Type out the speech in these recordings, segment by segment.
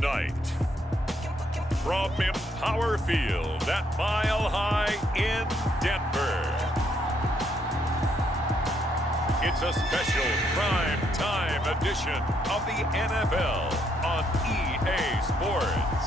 tonight. From Empower Field at Mile High in Denver, it's a special prime time edition of the NFL on EA Sports.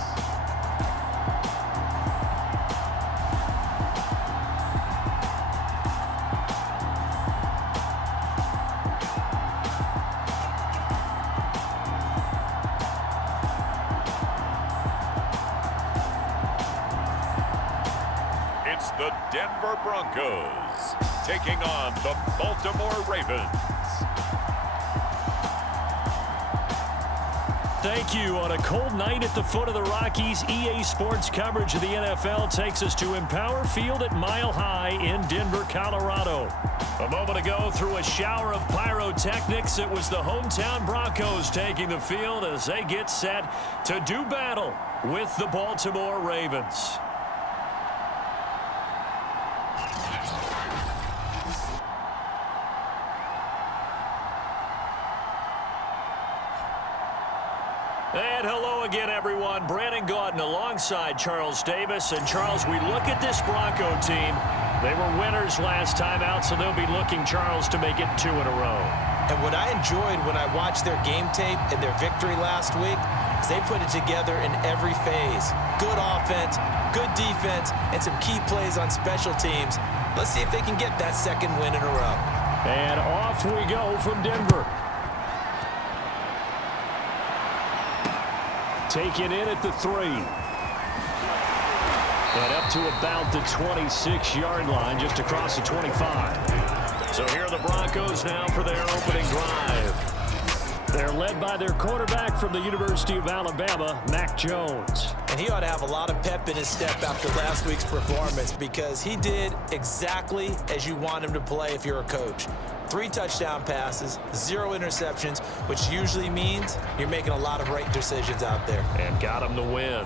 The Denver Broncos taking on the Baltimore Ravens. Thank you. On a cold night at the foot of the Rockies, EA Sports coverage of the NFL takes us to Empower Field at Mile High in Denver, Colorado. A moment ago, through a shower of pyrotechnics, it was the hometown Broncos taking the field as they get set to do battle with the Baltimore Ravens. And hello again, everyone. Brandon Gaudin alongside Charles Davis. And, Charles, we look at this Bronco team. They were winners last time out, so they'll be looking, Charles, to make it 2 in a row. And what I enjoyed when I watched their game tape and their victory last week is they put it together in every phase. Good offense, good defense, and some key plays on special teams. Let's see if they can get that second win in a row. And off we go from Denver. Taken in at the 3. And up to about the 26-yard line, just across the 25. So here are the Broncos now for their opening drive. They're led by their quarterback from the University of Alabama, Mac Jones. And he ought to have a lot of pep in his step after last week's performance because he did exactly as you want him to play if you're a coach. 3 touchdown passes, 0 interceptions, which usually means you're making a lot of right decisions out there. And got him the win.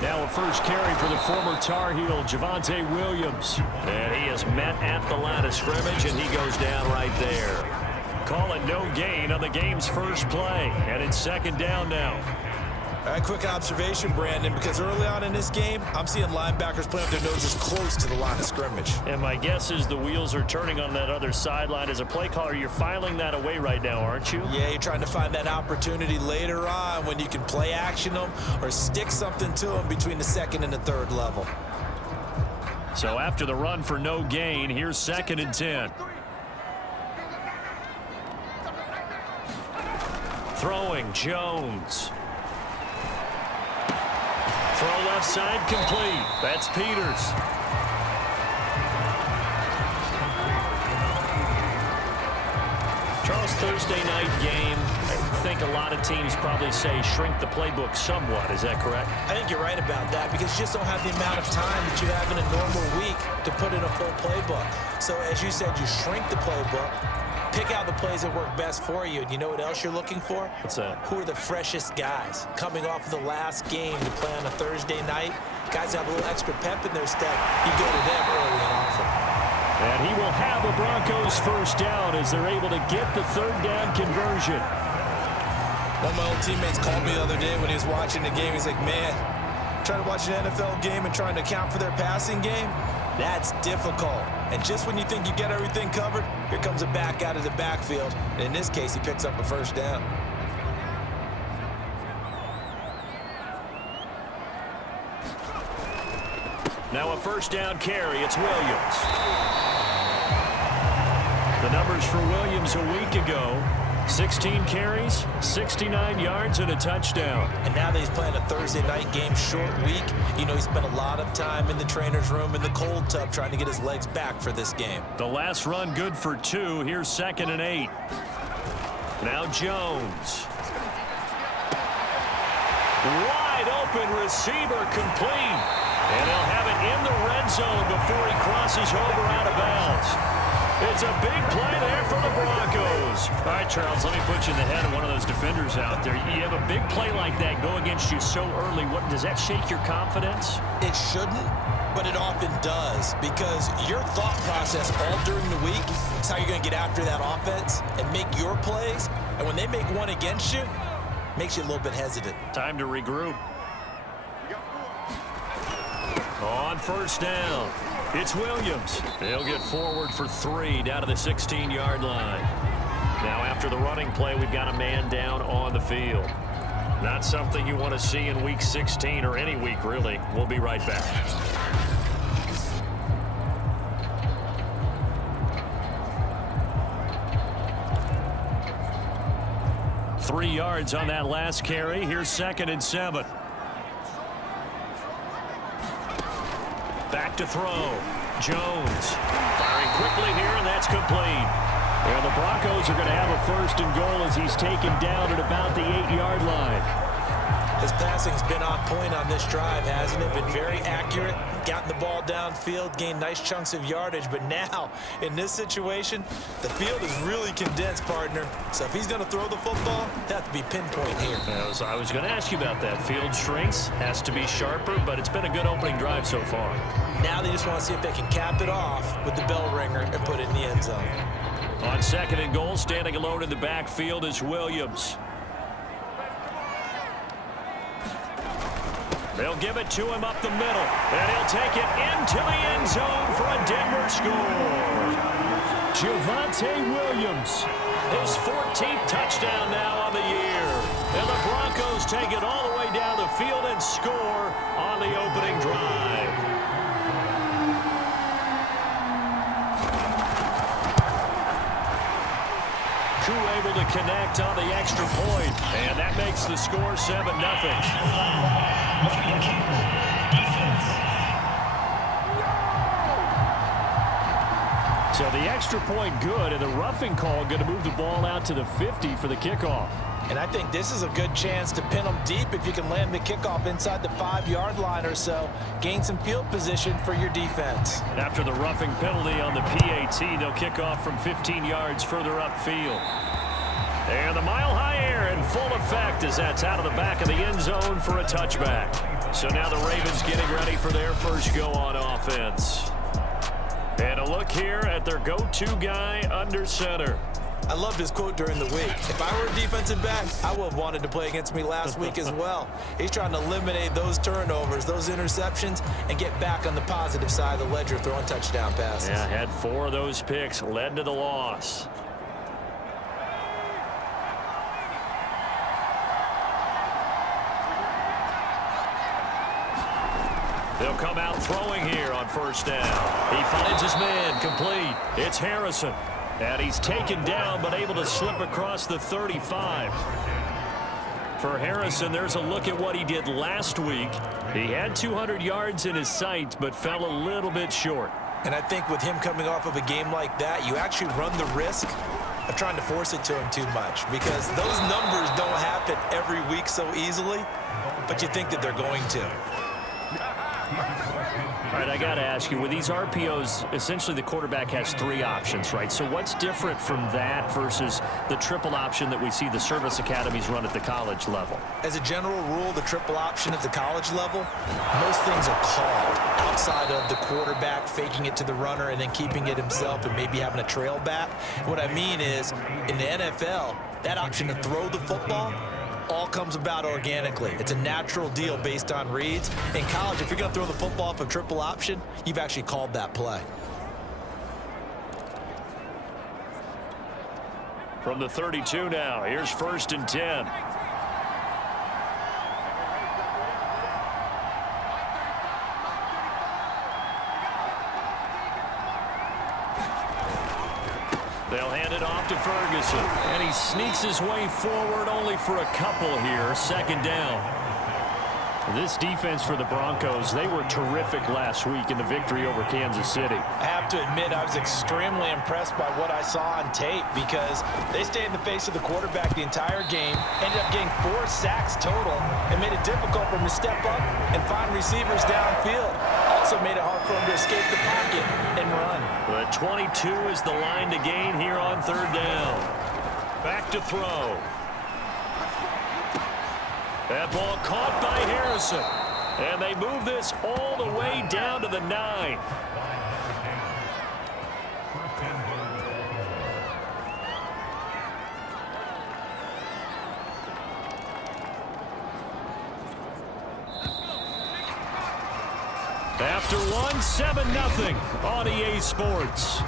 Now a first carry for the former Tar Heel, Javonte Williams. And he is met at the line of scrimmage, and he goes down right there. Call it no gain on the game's first play. And it's second down now. All right, quick observation, Brandon, because early on in this game, I'm seeing linebackers playing with their noses close to the line of scrimmage. And my guess is the wheels are turning on that other sideline. As a play caller, you're filing that away right now, aren't you? Yeah, you're trying to find that opportunity later on when you can play action them or stick something to them between the second and the third level. So after the run for no gain, here's 2nd and 10. Throwing, Jones. Throw left side complete. That's Peters. Charles, Thursday night game. I think a lot of teams probably say shrink the playbook somewhat. Is that correct? I think you're right about that because you just don't have the amount of time that you have in a normal week to put in a full playbook. So as you said, you shrink the playbook. Pick out the plays that work best for you. And you know what else you're looking for? What's that? Who are the freshest guys coming off of the last game to play on a Thursday night? Guys have a little extra pep in their step. You go to them early and often. And he will have a Broncos first down as they're able to get the 3rd down conversion. One of my old teammates called me the other day when he was watching the game. He's like, man, trying to watch an NFL game and trying to account for their passing game? That's difficult. And just when you think you get everything covered, here comes a back out of the backfield. And in this case, he picks up a first down. Now a first down carry. It's Williams. The numbers for Williams a week ago. 16 carries, 69 yards, and a touchdown. And now that he's playing a Thursday night game, short week, you know he spent a lot of time in the trainer's room in the cold tub trying to get his legs back for this game. The last run good for 2. Here's 2nd and 8. Now Jones. Wide open receiver complete. And he'll have it in the red zone before he crosses over out of bounds. It's a big play there for the Broncos. All right, Charles, let me put you in the head of one of those defenders out there. You have a big play like that go against you so early. What does that shake your confidence? It shouldn't, but it often does, because your thought process all during the week is how you're going to get after that offense and make your plays. And when they make one against you, it makes you a little bit hesitant. Time to regroup. On first down, it's Williams. He'll get forward for 3 down to the 16-yard line. Now after the running play, we've got a man down on the field. Not something you want to see in Week 16 or any week, really. We'll be right back. Three yards on that last carry. Here's 2nd and 7. Back to throw. Jones firing quickly here, and that's complete. And the Broncos are going to have a 1st and goal as he's taken down at about the 8-yard line. His passing's been on point on this drive, hasn't it? Been very accurate, gotten the ball downfield, gained nice chunks of yardage. But now, in this situation, the field is really condensed, partner. So if he's going to throw the football, that has to be pinpoint here. I was going to ask you about that. Field shrinks, has to be sharper, but it's been a good opening drive so far. Now they just want to see if they can cap it off with the bell ringer and put it in the end zone. On 2nd and goal, standing alone in the backfield is Williams. They'll give it to him up the middle, and he'll take it into the end zone for a Denver score. Javonte Williams, his 14th touchdown now on the year. And the Broncos take it all the way down the field and score on the opening drive. Able to connect on the extra point, and that makes the score 7-0. So the extra point good, and the roughing call going to move the ball out to the 50 for the kickoff. And I think this is a good chance to pin them deep if you can land the kickoff inside the 5-yard line or so. Gain some field position for your defense. After the roughing penalty on the PAT, they'll kick off from 15 yards further upfield. And the mile-high air in full effect as that's out of the back of the end zone for a touchback. So now the Ravens getting ready for their first go on offense. And a look here at their go-to guy under center. I loved his quote during the week. If I were a defensive back, I would have wanted to play against me last week as well. He's trying to eliminate those turnovers, those interceptions, and get back on the positive side of the ledger throwing touchdown passes. Yeah, had 4 of those picks, led to the loss. They'll come out throwing here on first down. He finds his man, complete. It's Harrison. And he's taken down, but able to slip across the 35. For Harrison, there's a look at what he did last week. He had 200 yards in his sights, but fell a little bit short. And I think with him coming off of a game like that, you actually run the risk of trying to force it to him too much, because those numbers don't happen every week so easily, but you think that they're going to. All right, I got to ask you, with these RPOs, essentially the quarterback has 3 options, right? So what's different from that versus the triple option that we see the service academies run at the college level? As a general rule, the triple option at the college level, most things are called outside of the quarterback faking it to the runner and then keeping it himself and maybe having a trail back. What I mean is, in the NFL, that option to throw the football all comes about organically. It's a natural deal based on reads. In college, if you're going to throw the football off a triple option, you've actually called that play. From the 32 now, here's 1st and 10. They'll hand it off to Ferguson, and he sneaks his way forward only for a couple here. 2nd down. This defense for the Broncos, they were terrific last week in the victory over Kansas City. I have to admit, I was extremely impressed by what I saw on tape, because they stayed in the face of the quarterback the entire game, ended up getting 4 sacks total, and made it difficult for him to step up and find receivers downfield. All so it made it hard for him to escape the pocket and run. The 22 is the line to gain here on third down. Back to throw. That ball caught by Harrison. And they move this all the way down to the 9. After one, 7-0 on EA Sports.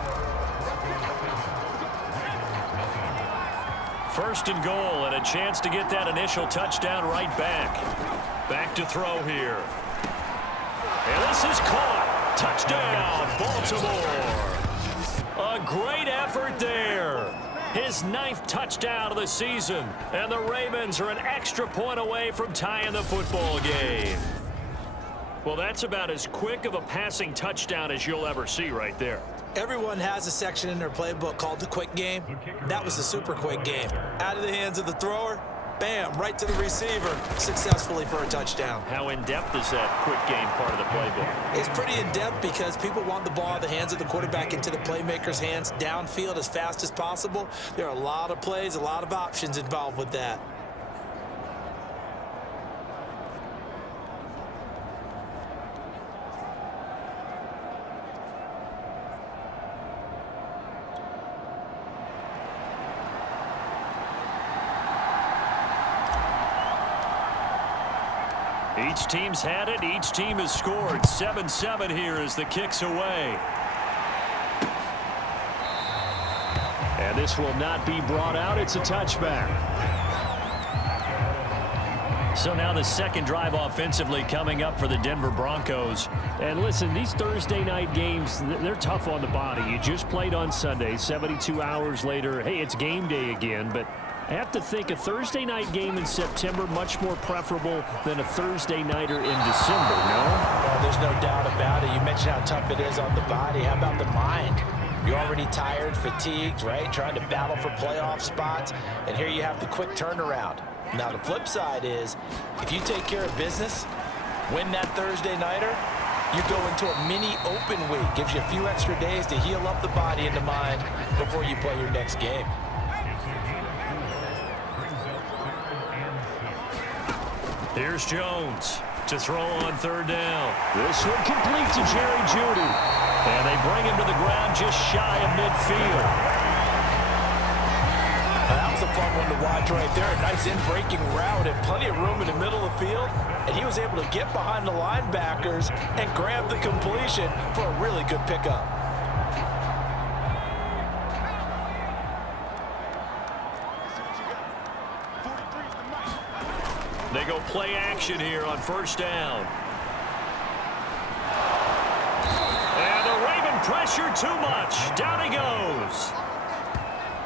First and goal, and a chance to get that initial touchdown right back. Back to throw here. And this is caught. Touchdown, Baltimore. A great effort there. His 9th touchdown of the season. And the Ravens are an extra point away from tying the football game. Well, that's about as quick of a passing touchdown as you'll ever see right there. Everyone has a section in their playbook called the quick game. That was the super quick game. Out of the hands of the thrower, bam, right to the receiver, successfully for a touchdown. How in-depth is that quick game part of the playbook? It's pretty in-depth because people want the ball out of the hands of the quarterback into the playmaker's hands downfield as fast as possible. There are a lot of plays, a lot of options involved with that. Each team's had it. Each team has scored. 7-7 here as the kick's away. And this will not be brought out. It's a touchback. So now the second drive offensively coming up for the Denver Broncos. And listen, these Thursday night games, they're tough on the body. You just played on Sunday. 72 hours later, hey, it's game day again. But I have to think a Thursday night game in September much more preferable than a Thursday nighter in December, no? Well, there's no doubt about it. You mentioned how tough it is on the body. How about the mind? You're already tired, fatigued, right? Trying to battle for playoff spots. And here you have the quick turnaround. Now, the flip side is, if you take care of business, win that Thursday nighter, you go into a mini open week. Gives you a few extra days to heal up the body and the mind before you play your next game. Here's Jones to throw on third down. This one complete to Jerry Jeudy. And they bring him to the ground just shy of midfield. That was a fun one to watch right there. A nice in-breaking route and plenty of room in the middle of the field. And he was able to get behind the linebackers and grab the completion for a really good pickup. They go play action here on first down. And the Raven pressure too much. Down he goes.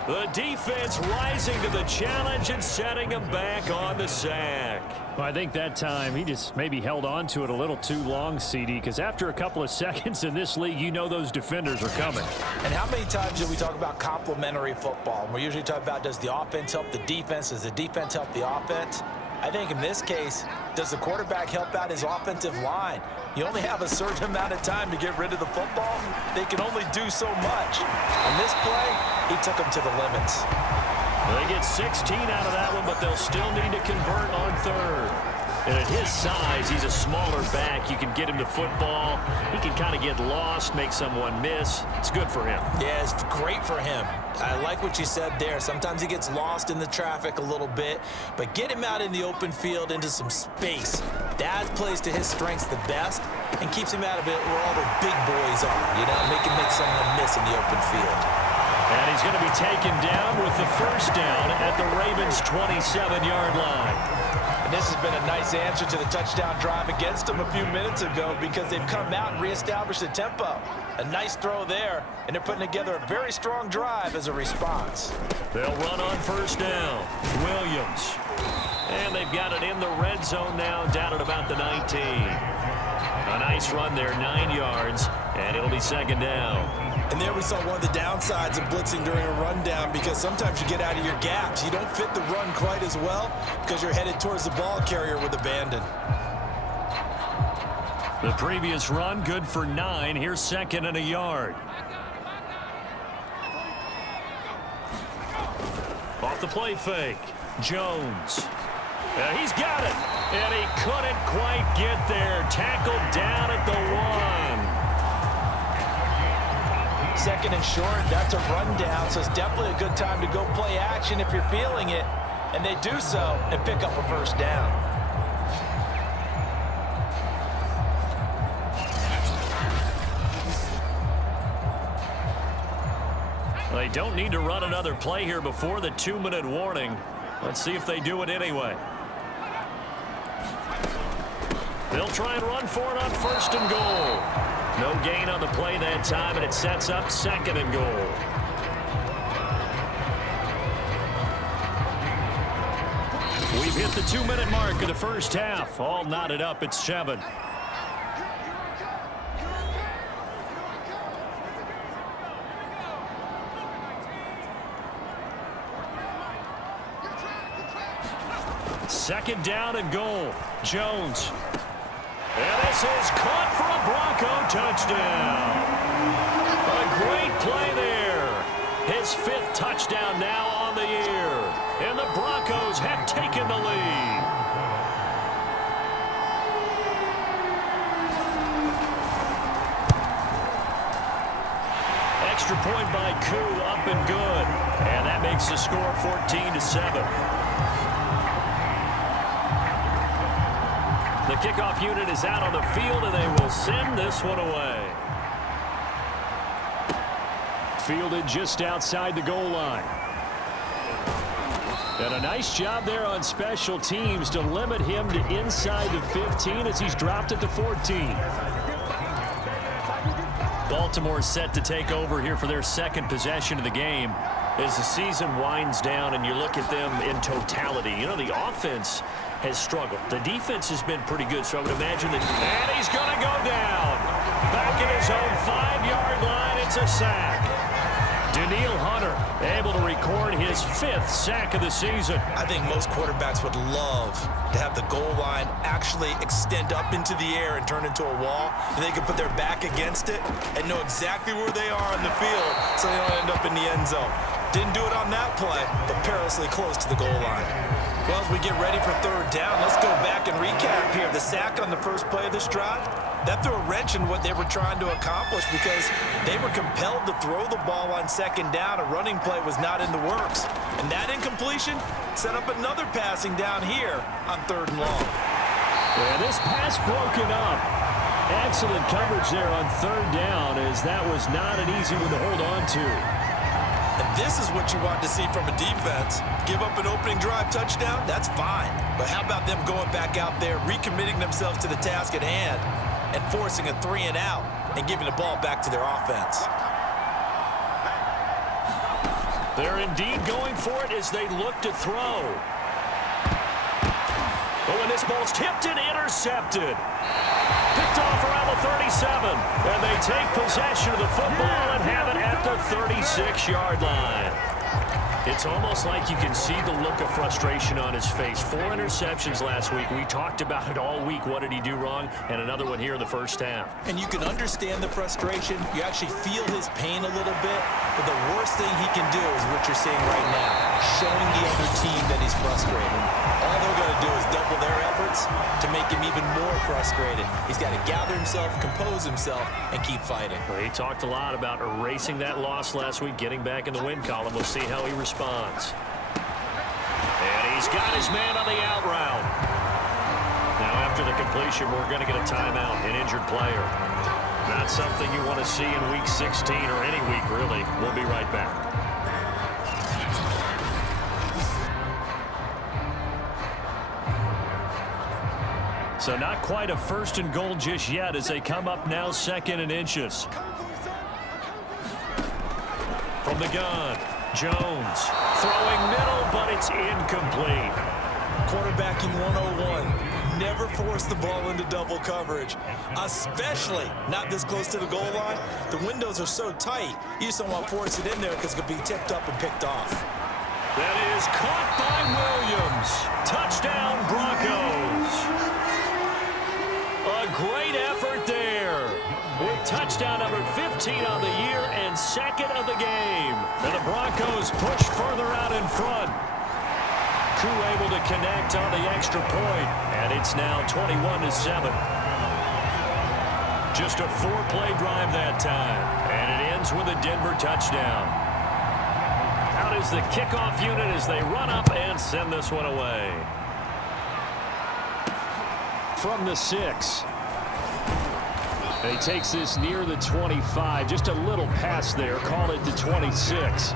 The defense rising to the challenge and setting him back on the sack. Well, I think that time he just maybe held on to it a little too long, CD, because after a couple of seconds in this league, you know those defenders are coming. And how many times do we talk about complementary football? We're usually talking about, does the offense help the defense? Does the defense help the offense? I think in this case, does the quarterback help out his offensive line? You only have a certain amount of time to get rid of the football. They can only do so much. On this play, he took them to the limits. They get 16 out of that one, but they'll still need to convert on third. And at his size, he's a smaller back. You can get him to football. He can kind of get lost, make someone miss. It's good for him. Yeah, it's great for him. I like what you said there. Sometimes he gets lost in the traffic a little bit, but get him out in the open field into some space. That plays to his strengths the best and keeps him out of it where all the big boys are, you know, make someone miss in the open field. And he's going to be taken down with the first down at the Ravens' 27-yard line. And this has been a nice answer to the touchdown drive against them a few minutes ago because they've come out and reestablished the tempo. A nice throw there, and they're putting together a very strong drive as a response. They'll run on first down. Williams. And they've got it in the red zone now, down at about the 19. A nice run there, 9 yards, and it'll be second down. And there we saw one of the downsides of blitzing during a rundown because sometimes you get out of your gaps. You don't fit the run quite as well because you're headed towards the ball carrier with abandon. The previous run good for 9. Here's second and a yard. Off the play fake. Jones. He's got it. And he couldn't quite get there. Tackled down at the 1. Second and short, that's a rundown, so it's definitely a good time to go play action if you're feeling it. And they do so and pick up a first down. They don't need to run another play here before the 2-minute warning. Let's see if they do it anyway. They'll try and run for it on first and goal. No gain on the play that time, and it sets up second and goal. We've hit the 2-minute mark of the first half. All knotted up at 7. Second down and goal. Jones. And this is caught for a Bronco touchdown. A great play there. His 5th touchdown now on the year. And the Broncos have taken the lead. Extra point by Koo, up and good. And that makes the score 14-7. The kickoff unit is out on the field, and they will send this one away. Fielded just outside the goal line. And a nice job there on special teams to limit him to inside the 15 as he's dropped at the 14. Baltimore set to take over here for their second possession of the game. As the season winds down and you look at them in totality, you know, the offense has struggled. The defense has been pretty good, so I would imagine that. And he's going to go down. Back at his own 5-yard line, it's a sack. Danielle Hunter able to record his 5th sack of the season. I think most quarterbacks would love to have the goal line actually extend up into the air and turn into a wall, and they can put their back against it and know exactly where they are on the field so they don't end up in the end zone. Didn't do it on that play, but perilously close to the goal line. Well, as we get ready for third down, let's go back and recap here. The sack on the first play of this drive, that threw a wrench in what they were trying to accomplish because they were compelled to throw the ball on second down. A running play was not in the works. And that incompletion set up another passing down here on third and long. Yeah, this pass broken up. Excellent coverage there on third down, as that was not an easy one to hold on to. And this is what you want to see from a defense. Give up an opening drive touchdown, that's fine. But how about them going back out there, recommitting themselves to the task at hand, and forcing a 3 and out and giving the ball back to their offense. They're indeed going for it as they look to throw. Oh, and this ball's tipped and intercepted. Picked off around the 37. And they take possession of the football and have it at the 36-yard line. It's almost like you can see the look of frustration on his face. 4 interceptions last week. We talked about it all week. What did he do wrong? And another one here in the first half. And you can understand the frustration. You actually feel his pain a little bit. But the worst thing he can do is what you're seeing right now, showing the other team that he's frustrated. All they're going to do is double their efforts to make him even more frustrated. He's got to gather himself, compose himself, and keep fighting. Well, he talked a lot about erasing that loss last week, getting back in the win column. We'll see how he responds. And he's got his man on the out route. Now, after the completion, we're going to get a timeout, an injured player. Not something you want to see in Week 16 or any week, really. We'll be right back. So not quite a first and goal just yet as they come up now second and inches. From the gun, Jones throwing middle, but it's incomplete. Quarterbacking 101. Never force the ball into double coverage, especially not this close to the goal line. The windows are so tight, you just don't want to force it in there because it could be tipped up and picked off. That is caught by Williams. Touchdown, Broncos. A great effort there. With touchdown number 15 on the year and second of the game. And the Broncos push further out in front. Koo able to connect on the extra point, and it's now 21-7. Just a 4-play drive that time, and it ends with a Denver touchdown. Out is the kickoff unit as they run up and send this one away. From the 6. And he takes this near the 25. Just a little pass there. Call it the 26.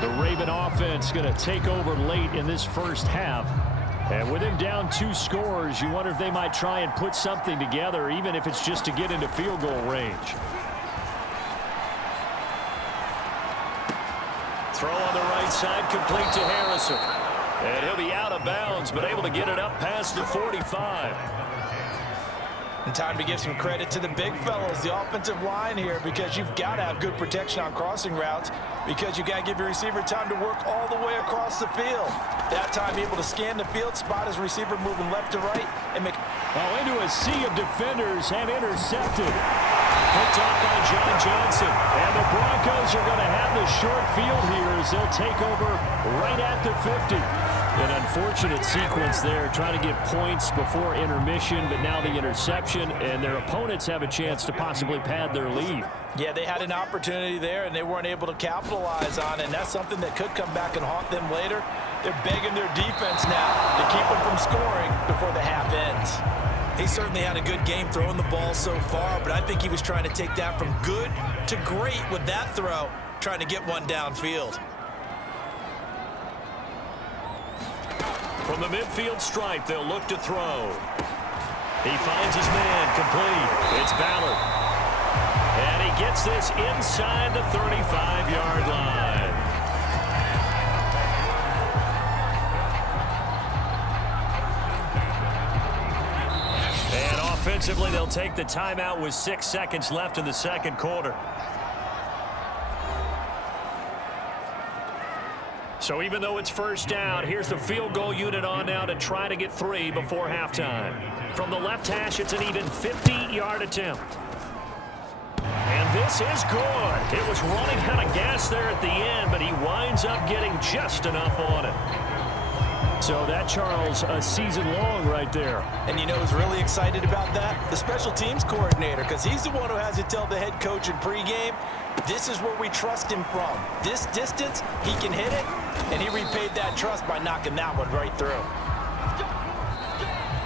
The Raven offense going to take over late in this first half. And with him down 2 scores, you wonder if they might try and put something together, even if it's just to get into field goal range. Throw on the right side, complete to Harrison. And he'll be out of bounds, but able to get it up past the 45. And time to give some credit to the big fellas, the offensive line here, because you've got to have good protection on crossing routes, because you got to give your receiver time to work all the way across the field. That time able to scan the field, spot his receiver moving left to right, and make... into a sea of defenders and intercepted. Picked off by John Johnson. And the Broncos are going to have the short field here as they'll take over right at the 50. An unfortunate sequence there, trying to get points before intermission, but now the interception, and their opponents have a chance to possibly pad their lead. Yeah, they had an opportunity there, and they weren't able to capitalize on it, and that's something that could come back and haunt them later. They're begging their defense now to keep them from scoring before the half ends. He certainly had a good game throwing the ball so far, but I think he was trying to take that from good to great with that throw, trying to get one downfield. From the midfield stripe, they'll look to throw. He finds his man, complete. It's Ballard. And he gets this inside the 35-yard line. And offensively, they'll take the timeout with 6 seconds left in the second quarter. So even though it's first down, here's the field goal unit on now to try to get 3 before halftime. From the left hash, it's an even 50-yard attempt. And this is good. It was running out of gas there at the end, but he winds up getting just enough on it. So that, Charles, a season long right there. And you know who's really excited about that? The special teams coordinator, because he's the one who has to tell the head coach in pregame, this is where we trust him from. This distance, he can hit it, and he repaid that trust by knocking that one right through.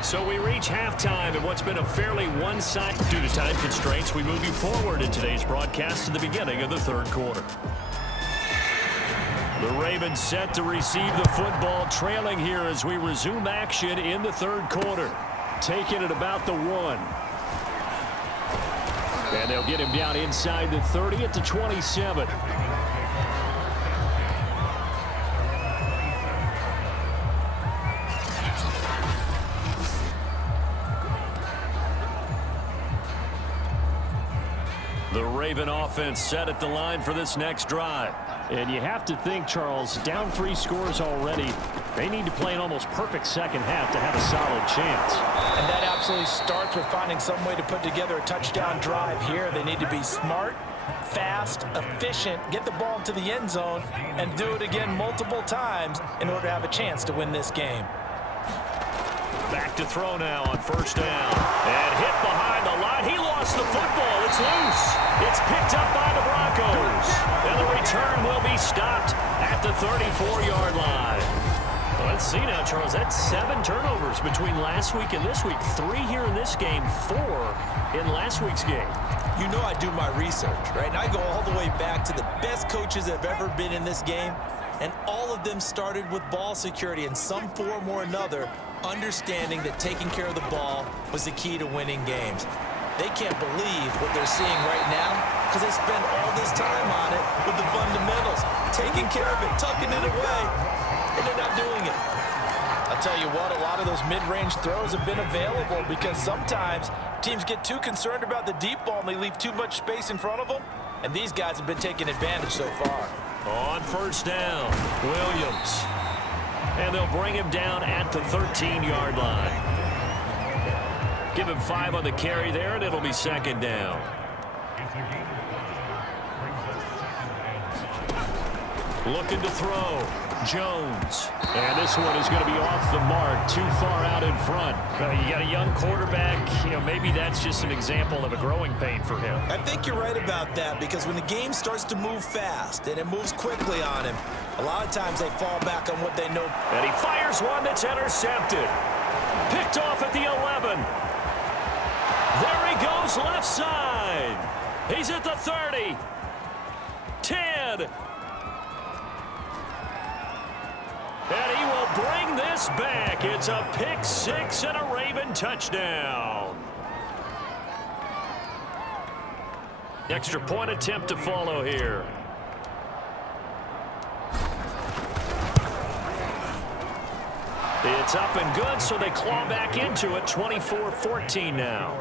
So we reach halftime in what's been a fairly one-sided. Due to time constraints, we move you forward in today's broadcast to the beginning of the third quarter. The Ravens set to receive the football, trailing here as we resume action in the third quarter. Taking it about the 1. And they'll get him down inside the 30 at the 27. The Raven offense set at the line for this next drive. And you have to think, Charles, down 3 scores already. They need to play an almost perfect second half to have a solid chance. And that absolutely starts with finding some way to put together a touchdown drive here. They need to be smart, fast, efficient, get the ball into the end zone, and do it again multiple times in order to have a chance to win this game. Back to throw now on first down. And hit behind the line. He lost the football. It's loose. It's picked up by the Broncos. And the return will be stopped at the 34-yard line. Well, let's see now, Charles. That's 7 turnovers between last week and this week. 3 here in this game, 4 in last week's game. You know I do my research, right? And I go all the way back to the best coaches that have ever been in this game. And all of them started with ball security in some form or another, understanding that taking care of the ball was the key to winning games. They can't believe what they're seeing right now because they spend all this time on it with the fundamentals, taking care of it, tucking it away, and they're not doing it. I'll tell you what, a lot of those mid-range throws have been available because sometimes teams get too concerned about the deep ball and they leave too much space in front of them, and these guys have been taking advantage so far. On first down, Williams. And they'll bring him down at the 13-yard line. Give him 5 on the carry there, and it'll be second down. Looking to throw. Jones. And this one is going to be off the mark, too far out in front. You got a young quarterback. Maybe that's just an example of a growing pain for him. I think you're right about that, because when the game starts to move fast and it moves quickly on him, a lot of times they fall back on what they know. And he fires one that's intercepted. Picked off at the 11. There he goes left side. He's at the 30. 10. And he will bring this back. It's a pick 6 and a Raven touchdown. Extra point attempt to follow here. It's up and good, so they claw back into it. 24-14 now.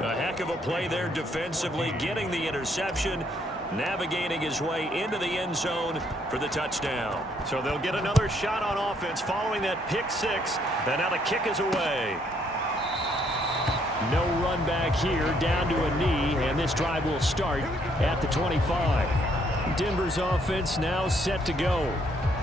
A heck of a play there defensively, getting the interception, navigating his way into the end zone for the touchdown. So they'll get another shot on offense following that pick 6, and now the kick is away. No run back here, down to a knee, and this drive will start at the 25. Denver's offense now set to go.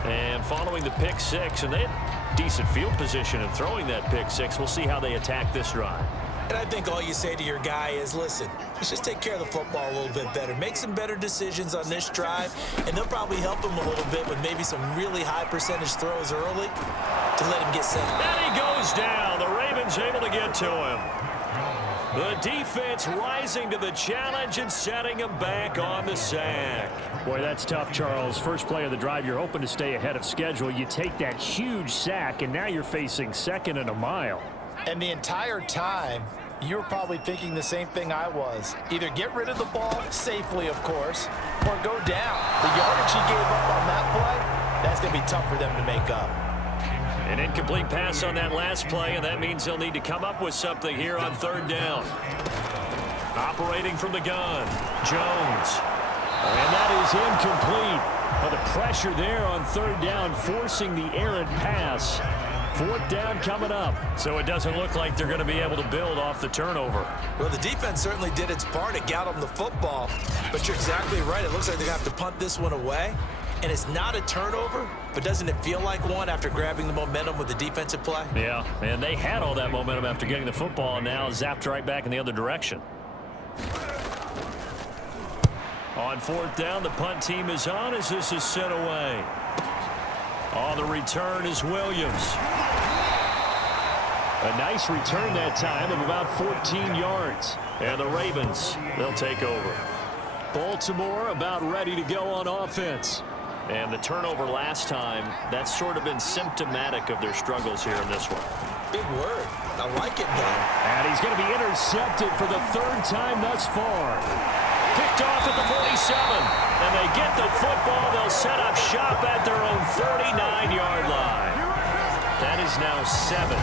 And following the pick 6, and they had decent field position in throwing that pick 6. We'll see how they attack this drive. And I think all you say to your guy is, listen, let's just take care of the football a little bit better. Make some better decisions on this drive, and they'll probably help him a little bit with maybe some really high percentage throws early to let him get set. And he goes down. The Ravens able to get to him. The defense rising to the challenge and setting him back on the sack. Boy, that's tough, Charles. First play of the drive, you're hoping to stay ahead of schedule. You take that huge sack, and now you're facing 2nd and a mile. And the entire time, you were probably thinking the same thing I was. Either get rid of the ball safely, of course, or go down. The yardage he gave up on that play, that's going to be tough for them to make up. An incomplete pass on that last play, and that means they'll need to come up with something here on 3rd down. Operating from the gun, Jones. And that is incomplete. Well, the pressure there on 3rd down, forcing the errant pass. 4th down coming up. So it doesn't look like they're going to be able to build off the turnover. Well, the defense certainly did its part to get them the football, but you're exactly right. It looks like they're going to have to punt this one away. And it's not a turnover, but doesn't it feel like one after grabbing the momentum with the defensive play? Yeah, and they had all that momentum after getting the football, and now zapped right back in the other direction. On 4th down, the punt team is on as this is sent away. On the return is Williams. A nice return that time of about 14 yards. And the Ravens, they'll take over. Baltimore about ready to go on offense. And the turnover last time, that's sort of been symptomatic of their struggles here in this one. Big word. I like it, though. And he's going to be intercepted for the 3rd time thus far. Picked off at the 47. And they get the football. They'll set up shop at their own 39-yard line. That is now 7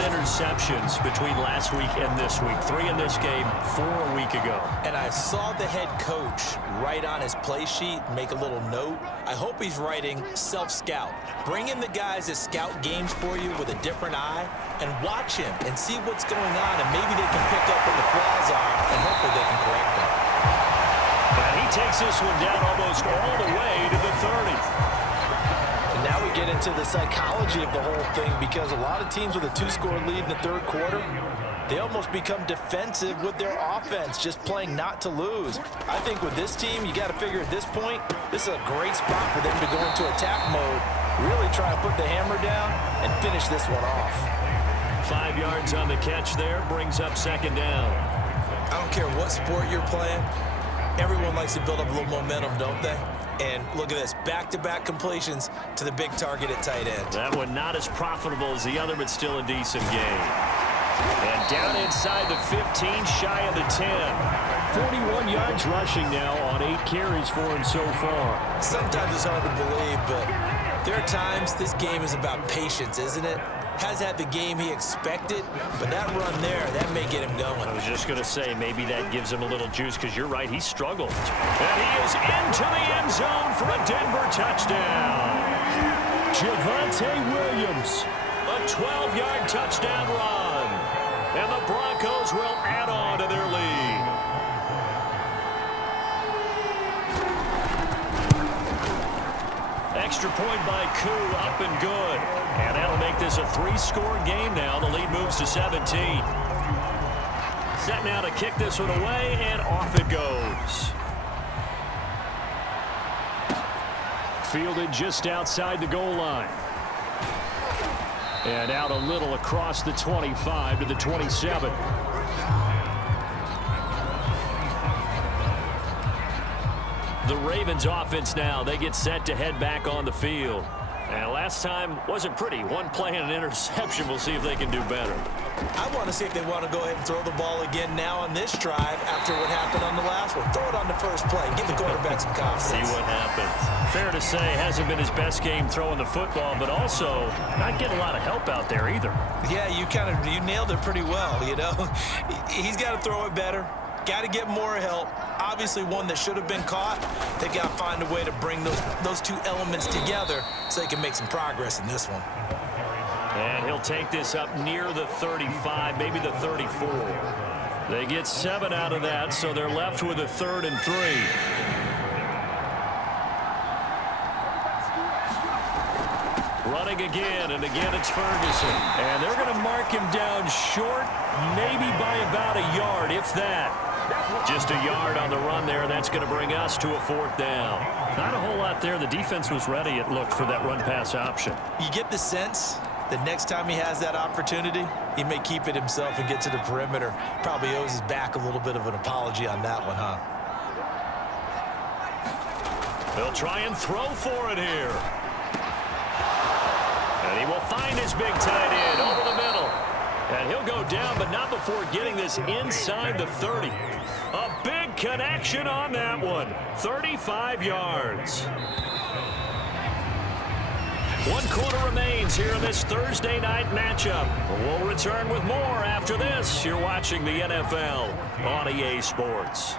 interceptions between last week and this week. 3 in this game, 4 a week ago. And I saw the head coach write on his play sheet, make a little note. I hope he's writing self-scout. Bring in the guys that scout games for you with a different eye and watch him and see what's going on, and maybe they can pick up what the flaws are, and hopefully they can correct them. And he takes this one down almost all the way to the 30. Now we get into the psychology of the whole thing, because a lot of teams with a 2-score lead in the 3rd quarter, they almost become defensive with their offense, just playing not to lose. I think with this team, you got to figure at this point, this is a great spot for them to go into attack mode, really try to put the hammer down and finish this one off. 5 yards on the catch there, brings up 2nd down. I don't care what sport you're playing. Everyone likes to build up a little momentum, don't they? And look at this, back-to-back completions to the big target at tight end. That one not as profitable as the other, but still a decent game. And down inside the 15, shy of the 10. 41 yards rushing now on 8 carries for him so far. Sometimes it's hard to believe, but there are times this game is about patience, isn't it? Has had the game he expected, but that run there, that may get him going. I was just going to say, maybe that gives him a little juice, because you're right, he struggled. And he is into the end zone for a Denver touchdown. Javonte Williams. A 12-yard touchdown run. And the Broncos will add on to their lead. Extra point by Koo, up and good. And that'll make this a 3-score game now. The lead moves to 17. Set now to kick this one away, and off it goes. Fielded just outside the goal line. And out a little across the 25 to the 27. The Ravens offense now, they get set to head back on the field. And last time wasn't pretty. One play and an interception. We'll see if they can do better. I want to see if they want to go ahead and throw the ball again now on this drive after what happened on the last one. Throw it on the first play. Give the quarterback some confidence. See what happens. Fair to say, hasn't been his best game throwing the football, but also not getting a lot of help out there either. Yeah, you nailed it pretty well, you know. He's got to throw it better. Got to get more help. Obviously one that should have been caught. They've got to find a way to bring those two elements together so they can make some progress in this one. And he'll take this up near the 35, maybe the 34. They get 7 out of that, so they're left with a 3rd and 3. Running again, and again it's Ferguson. And they're going to mark him down short, maybe by about a yard, if that. Just a yard on the run there. That's going to bring us to a 4th down. Not a whole lot there. The defense was ready, it looked, for that run-pass option. You get the sense that next time he has that opportunity, he may keep it himself and get to the perimeter. Probably owes his back a little bit of an apology on that one, huh? They'll try and throw for it here. And he will find his big tight end over the middle. And he'll go down, but not before getting this inside the 30. A big connection on that one. 35 yards. 1 quarter remains here in this Thursday night matchup. We'll return with more after this. You're watching the NFL on EA Sports.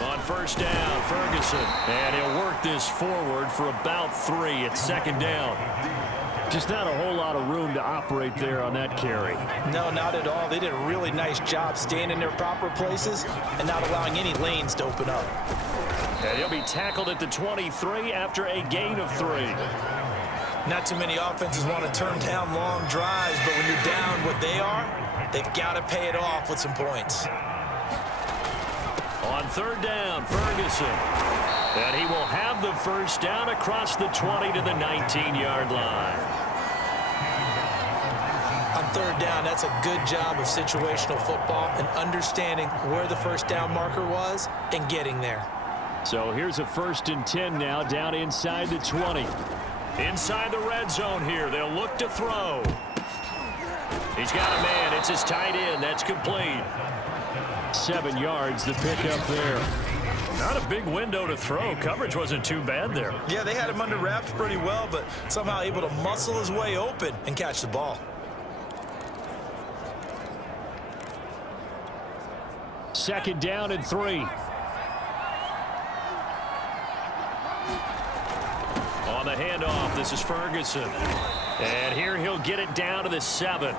On 1st down, Ferguson. And he'll work this forward for about 3 at 2nd down. Just not a whole lot of room to operate there on that carry. No, not at all. They did a really nice job staying in their proper places and not allowing any lanes to open up. And he'll be tackled at the 23 after a gain of 3. Not too many offenses want to turn down long drives, but when you're down what they are, they've got to pay it off with some points. On 3rd down, Ferguson. And he will have the 1st down across the 20 to the 19-yard line. On 3rd down, that's a good job of situational football and understanding where the 1st down marker was and getting there. So here's a 1st and 10 now, down inside the 20. Inside the red zone here, they'll look to throw. He's got a man, it's his tight end, that's complete. 7 yards, the pickup there. Not a big window to throw. Coverage wasn't too bad there. Yeah, they had him under wraps pretty well, but somehow able to muscle his way open and catch the ball. 2nd down and 3. On the handoff, this is Ferguson. And here he'll get it down to the 7.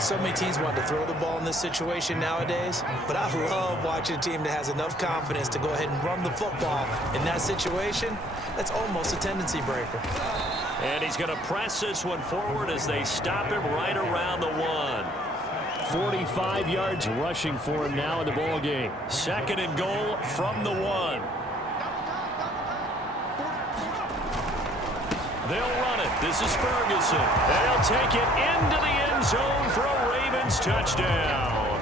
So many teams want to throw the ball in this situation nowadays, but I love watching a team that has enough confidence to go ahead and run the football. In that situation, that's almost a tendency breaker. And he's going to press this one forward as they stop him right around the 1. 45 yards rushing for him now in the ball game. 2nd and goal from the 1. They'll run it. This is Ferguson. They'll take it into the end zone for a Ravens touchdown.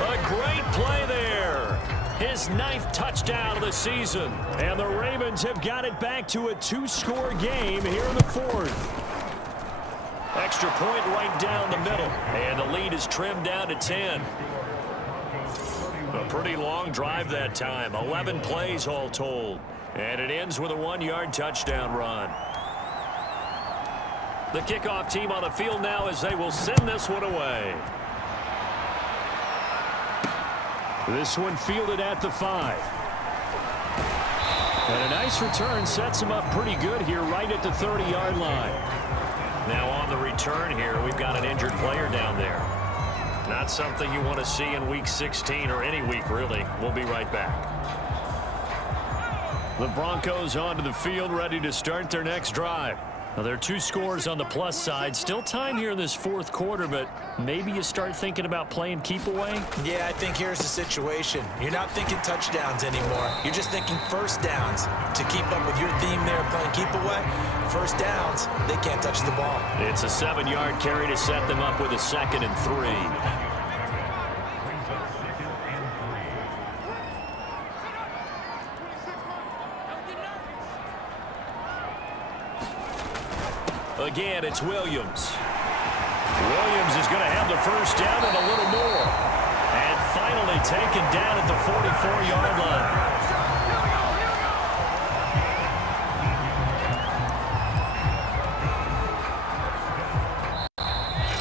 A great play there. His 9th touchdown of the season. And the Ravens have got it back to a 2-score game here in the 4th. Extra point right down the middle. And the lead is trimmed down to 10. A pretty long drive that time. 11 plays all told. And it ends with a 1-yard touchdown run. The kickoff team on the field now as they will send this one away. This one fielded at the 5. And a nice return sets him up pretty good here right at the 30-yard line. Now on the return here, we've got an injured player down there. Not something you want to see in Week 16 or any week, really. We'll be right back. The Broncos onto the field, ready to start their next drive. Now, there are 2 scores on the plus side. Still time here in this fourth quarter, but maybe you start thinking about playing keep away? Yeah, I think here's the situation. You're not thinking touchdowns anymore. You're just thinking first downs. To keep up with your theme there, playing keep away, first downs, they can't touch the ball. It's a 7-yard carry to set them up with a 2nd and 3. Again, it's Williams. Williams is going to have the first down and a little more. And finally taken down at the 44-yard line.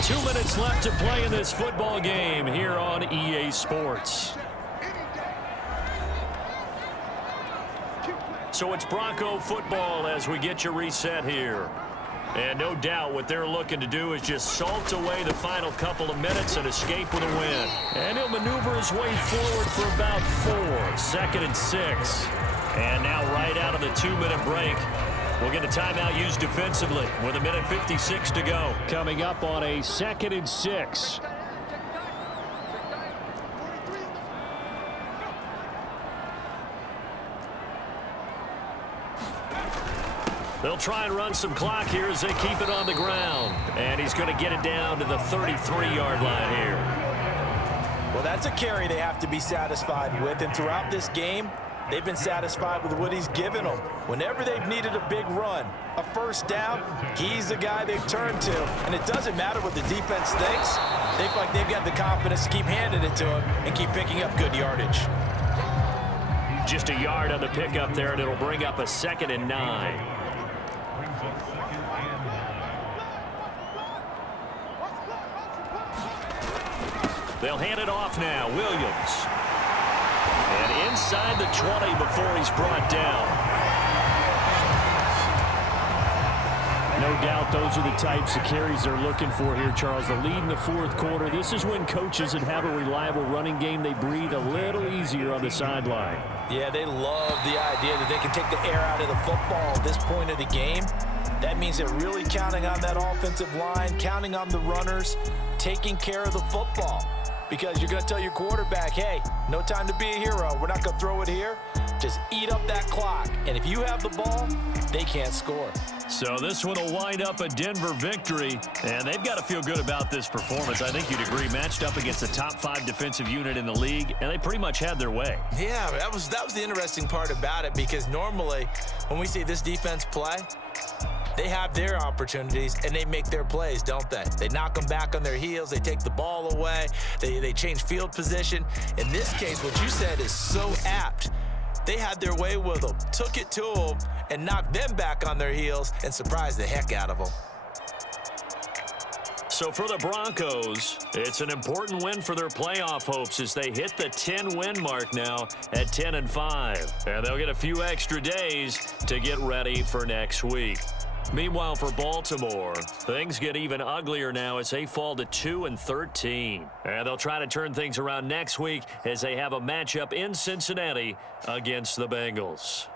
2 minutes left to play in this football game here on EA Sports. So it's Bronco football as we get you reset here. And no doubt what they're looking to do is just salt away the final couple of minutes and escape with a win. And he'll maneuver his way forward for about 4. 2nd and 6. And now right out of the 2-minute break, we'll get a timeout used defensively with 1:56 to go. Coming up on a 2nd and 6. They'll try and run some clock here as they keep it on the ground. And he's going to get it down to the 33-yard line here. Well, that's a carry they have to be satisfied with. And throughout this game, they've been satisfied with what he's given them. Whenever they've needed a big run, a first down, he's the guy they've turned to. And it doesn't matter what the defense thinks. They feel like they've got the confidence to keep handing it to him and keep picking up good yardage. Just a yard on the pickup there, and it'll bring up a 2nd and 9. They'll hand it off now. Williams. And inside the 20 before he's brought down. No doubt those are the types of carries they're looking for here, Charles. The lead in the fourth quarter. This is when coaches that have a reliable running game, they breathe a little easier on the sideline. Yeah, they love the idea that they can take the air out of the football at this point of the game. That means they're really counting on that offensive line, counting on the runners, taking care of the football. Because you're going to tell your quarterback, hey, no time to be a hero. We're not going to throw it here. Just eat up that clock. And if you have the ball, they can't score. So this one will wind up a Denver victory. And they've got to feel good about this performance. I think you'd agree. Matched up against the top 5 defensive unit in the league. And they pretty much had their way. Yeah, that was the interesting part about it. Because normally when we see this defense play, they have their opportunities, and they make their plays, don't they? They knock them back on their heels. They take the ball away. They change field position. In this case, what you said is so apt. They had their way with them, took it to them, and knocked them back on their heels and surprised the heck out of them. So for the Broncos, it's an important win for their playoff hopes as they hit the 10-win mark now at 10-5. And they'll get a few extra days to get ready for next week. Meanwhile, for Baltimore, things get even uglier now as they fall to 2-13. And they'll try to turn things around next week as they have a matchup in Cincinnati against the Bengals.